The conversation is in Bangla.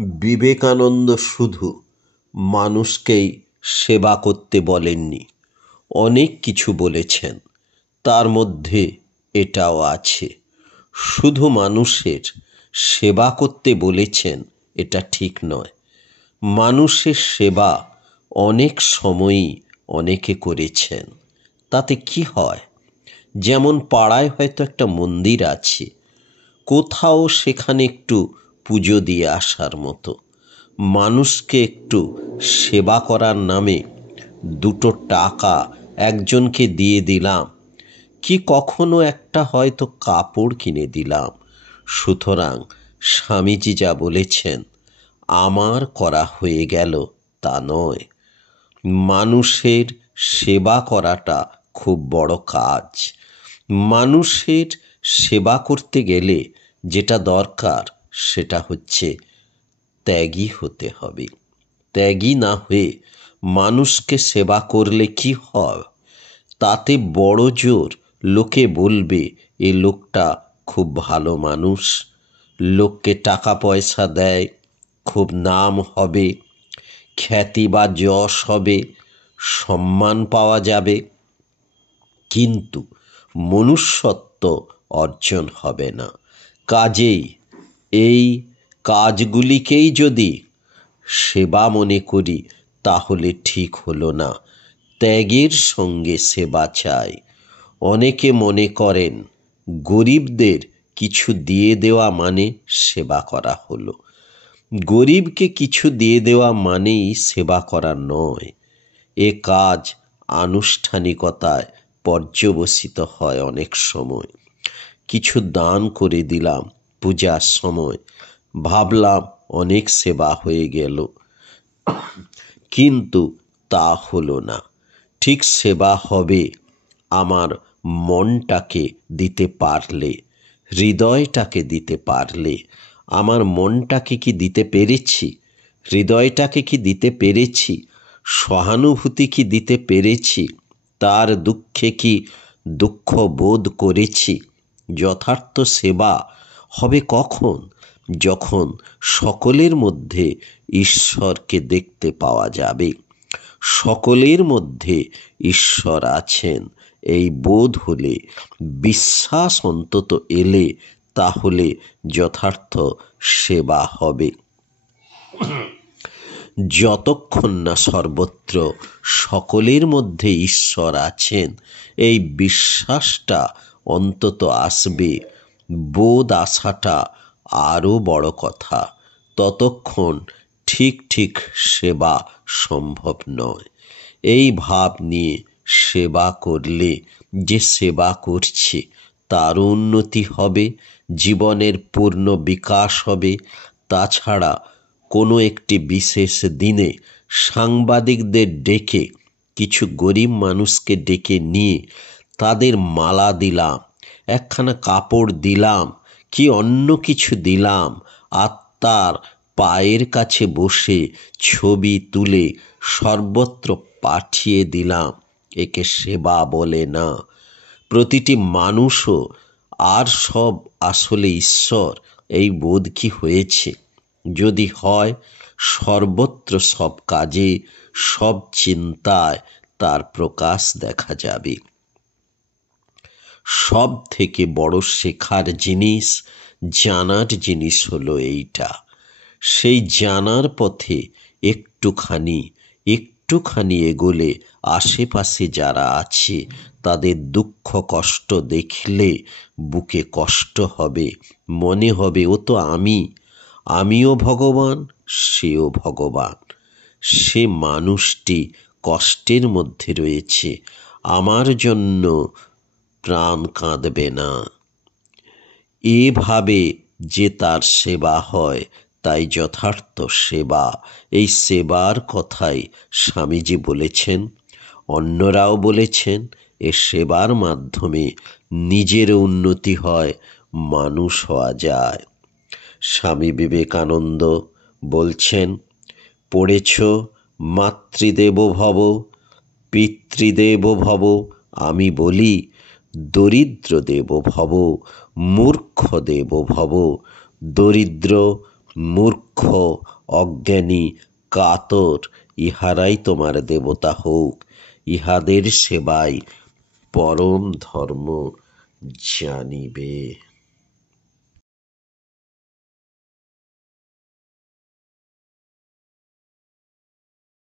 বিবেকানন্দ শুধু মানুষকেই সেবা করতে বলেননি, অনেক কিছু বলেছেন। তার মধ্যে এটাও আছে। শুধু মানুষের সেবা করতে বলেছেন এটা ঠিক নয়। মানুষের সেবা অনেক সময়ই অনেকে করেছেন, তাতে কি হয়? যেমন পাড়ায় হয়তো একটা মন্দির আছে, কোথাও সেখানে একটু পুজো দিয়ে আসার মতো, মানুষকে একটু সেবা করার নামে দুটো টাকা একজনকে দিয়ে দিলাম, কি কখনো একটা হয়তো কাপড় কিনে দিলাম। সুতরাং স্বামীজি যা বলেছেন আমার করা হয়ে গেল তা নয়। মানুষের সেবা করাটা খুব বড় কাজ। মানুষের সেবা করতে গেলে যেটা দরকার সেটা হচ্ছে ত্যাগী হতে হবে। ত্যাগী না হয়ে মানুষকে সেবা করলে কি হয়? তাতে বড় জোর লোকে বলবে এ লোকটা খুব ভালো মানুষ, লোককে টাকা পয়সা দেয়, খুব নাম হবে, খ্যাতি বা যশ হবে, সম্মান পাওয়া যাবে, কিন্তু মনুষ্যত্ব অর্জন হবে না। কাজেই এই কাজগুলিকেই যদি সেবা মনে করি তাহলে ঠিক হলো না। ত্যাগের সঙ্গে সেবা চাই। অনেকে মনে করেন গরিবদের কিছু দিয়ে দেওয়া মানে সেবা করা হলো। গরিবকে কিছু দিয়ে দেওয়া মানেই সেবা করা নয়। এ কাজ আনুষ্ঠানিকতায় পর্যবসিত হয় অনেক সময়। কিছু দান করে দিলাম পূজার সময়, ভাবলাম অনেক সেবা হয়ে গেল, কিন্তু তা হলো না। ঠিক সেবা হবে আমার মনটাকে দিতে পারলে, হৃদয়টাকে দিতে পারলে। আমার মনটাকে কি দিতে পেরেছি? হৃদয়টাকে কি দিতে পেরেছি? সহানুভূতি কি দিতে পেরেছি? তার দুঃখে কি দুঃখ বোধ করেছি? যথার্থ সেবা হবে কখন? যখন সকলের মধ্যে ঈশ্বরকে দেখতে পাওয়া যাবে। সকলের মধ্যে ঈশ্বর আছেন এই বোধ হলে, বিশ্বাস অন্তত এলে, তাহলে যথার্থ সেবা হবে। যতক্ষণ না সর্বত্র সকলের মধ্যে ঈশ্বর আছেন এই বিশ্বাসটা অন্তত আসবে, বোধ আসাটা আরও বড় কথা, ততক্ষণ ঠিক ঠিক সেবা সম্ভব নয়। এই ভাব নিয়ে সেবা করলে যে সেবা করছে তার উন্নতি হবে, জীবনের পূর্ণ বিকাশ হবে। তাছাড়া কোনো একটি বিশেষ দিনে সাংবাদিকদের ডেকে, কিছু গরিব মানুষকে ডেকে নিয়ে তাদের মালা দিলাম, একখানা কাপড় দিলাম, কি অন্য কিছু দিলাম, আর তার পায়ের কাছে বসে ছবি তুলে সর্বত্র পাঠিয়ে দিলাম, একে সেবা বলে না। প্রতিটি মানুষও আর সব আসলে ঈশ্বর এই বোধ কি হয়েছে? যদি হয়, সর্বত্র সব কাজে সব চিন্তায় তার প্রকাশ দেখা যাবে। সব থেকে বড় শেখার জিনিস, জানার জিনিস হলো এইটা। সেই জানার পথে একটুখানি এগোলে আশেপাশে যারা আছে তাদের দুঃখ কষ্ট দেখলে বুকে কষ্ট হবে, মনে হবে ও তো আমিও ভগবান, সেও ভগবান। সে মানুষটি কষ্টের মধ্যে রয়েছে, আমার জন্য প্রাণ কাঁদবে না। এভাবে যে তার সেবা হয় তাই যথার্থ সেবা। এই সেবার কথাই স্বামীজি বলেছেন, অন্যরাও বলেছেন। এ সেবার মাধ্যমে নিজের উন্নতি হয়, মানুষ হওয়া যায়। স্বামী বিবেকানন্দ বলছেন, পড়েছ মাতৃদেব ভব পিতৃদেব ভব, আমি বলি দরিদ্র দেব ভব, মূর্খ দেব ভব। দরিদ্র মূর্খ, অজ্ঞানী, কাতর ইহারাই তোমার দেবতা হোক। ইহাদের সেবাই পরম ধর্ম জানিবে।